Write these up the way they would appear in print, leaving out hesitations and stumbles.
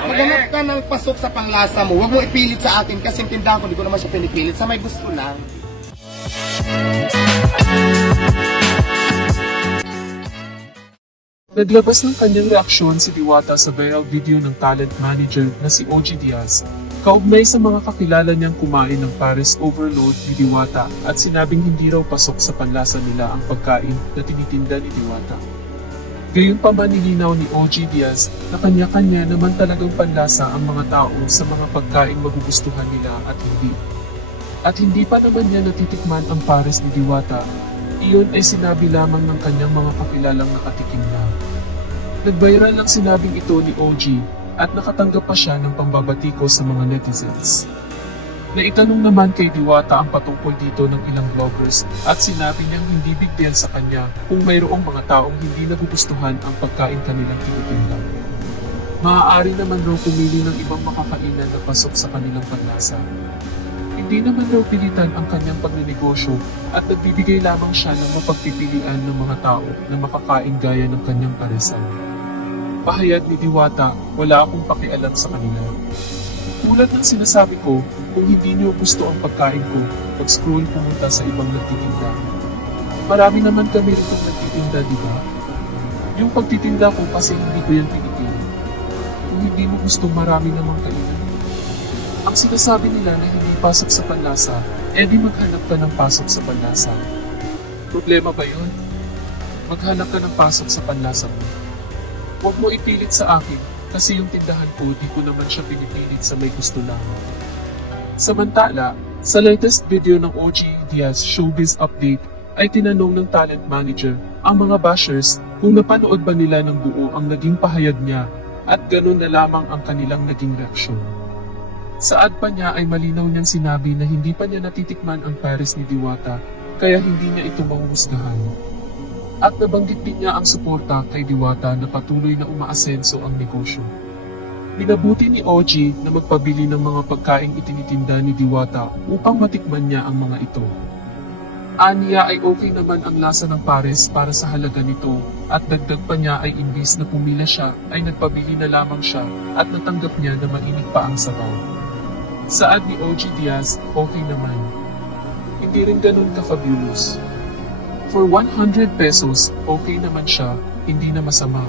Maghanap ka ng pasok sa panglasa mo. Huwag mo ipilit sa akin kasi tindahan ko, hindi ko naman siya pinipilit. Sa may gusto lang. Naglabas ng kanyang reaksyon si Diwata sa viral video ng talent manager na si OG Diaz, kaugnay sa mga kakilala niyang kumain ng Paris Overload ni Diwata at sinabing hindi raw pasok sa panlasa nila ang pagkain na tinitinda ni Diwata. Gayunpaman nilinaw ni OG Diaz na kanya-kanya naman talagang panlasa ang mga tao sa mga pagkain magugustuhan nila at hindi. At hindi pa naman niya natitikman ang Paris ni Diwata, iyon ay sinabi lamang ng kanyang mga kakilalang nakatikim na. Nag-viral ang sinabing ito ni OG at nakatanggap pa siya ng pambabatiko sa mga netizens. Naitanong naman kay Diwata ang patungkol dito ng ilang vloggers at sinabi niyang hindi big deal sa kanya kung mayroong mga taong hindi nagugustuhan ang pagkain kanilang tinitinda. Maaari naman raw pumili ng ibang makakainan na pasok sa kanilang panlasa. Hindi naman raw pilitan ang kanyang pagnenegosyo at nagbibigay lamang siya ng mapagpipilian ng mga tao na makakain gaya ng kanyang paresan. Pahayag ni Diwata, wala akong pakialam sa kanila. Tulad ng sinasabi ko, kung hindi niyo gusto ang pagkain ko, mag-scroll pumunta sa ibang nagtitinda. Marami naman kami rin nagtitinda, di ba? Yung pagtitinda ko kasi hindi ko yan pinipili. Kung hindi mo gusto, marami namang kainan. Ang sinasabi nila na hindi pasok sa panlasa, edi maghanap ka ng pasok sa panlasa. Problema ba yun? Maghanap ka ng pasok sa panlasa mo. Huwag mo ipilit sa akin kasi yung tindahan ko di ko naman siya pinipilit sa may gusto lamang. Samantala, sa latest video ng OG Diaz Showbiz Update ay tinanong ng talent manager ang mga bashers kung napanood ba nila ng buo ang naging pahayag niya at ganun na lamang ang kanilang naging reaksyon. Sa ad pa niya ay malinaw niyang sinabi na hindi pa niya natitikman ang Paris ni Diwata kaya hindi niya ito mahuhusgahan. At nabanggit din niya ang suporta kay Diwata na patuloy na umaasenso ang negosyo. Minabuti ni OG na magpabili ng mga pagkaing itinitinda ni Diwata upang matikman niya ang mga ito. Aniya ay okay naman ang lasa ng Paris para sa halaga nito at dagdag pa niya ay imbis na pumila siya ay nagpabili na lamang siya at natanggap niya na mainit pa ang sabaw. Sa ad ni OG Diaz, okay naman. Hindi rin ganun ka-fabulous. For 100 pesos, okay naman siya, hindi na masama.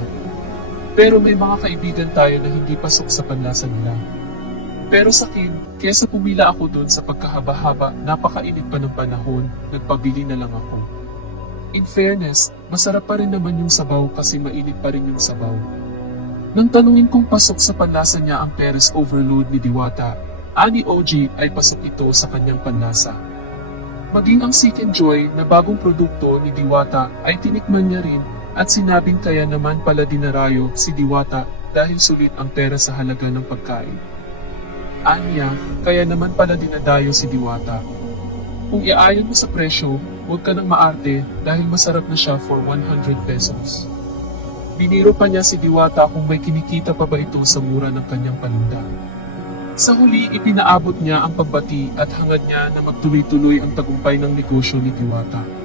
Pero may mga kaibigan tayo na hindi pasok sa panlasa nila. Pero sa akin, kesa pumila ako doon sa pagkahaba-haba, napakainit pa ng panahon, nagpabili na lang ako. In fairness, masarap pa rin naman yung sabaw kasi mainit pa rin yung sabaw. Nang tanungin kung pasok sa panlasa niya ang Paris Overload ni Diwata, ani OG ay pasok ito sa kanyang panlasa. Maging ang Seek and Joy na bagong produkto ni Diwata ay tinikman niya rin at sinabing kaya naman pala dinarayo si Diwata dahil sulit ang pera sa halaga ng pagkain. Aniya, kaya naman pala dinadayo si Diwata. Kung iaayon mo sa presyo, huwag ka nang maarte dahil masarap na siya for 100 pesos. Biniro pa niya si Diwata kung may kinikita pa ba ito sa mura ng kanyang paninda. Sa huli, ipinaabot niya ang pagbati at hangad niya na magtuloy-tuloy ang tagumpay ng negosyo ni Diwata.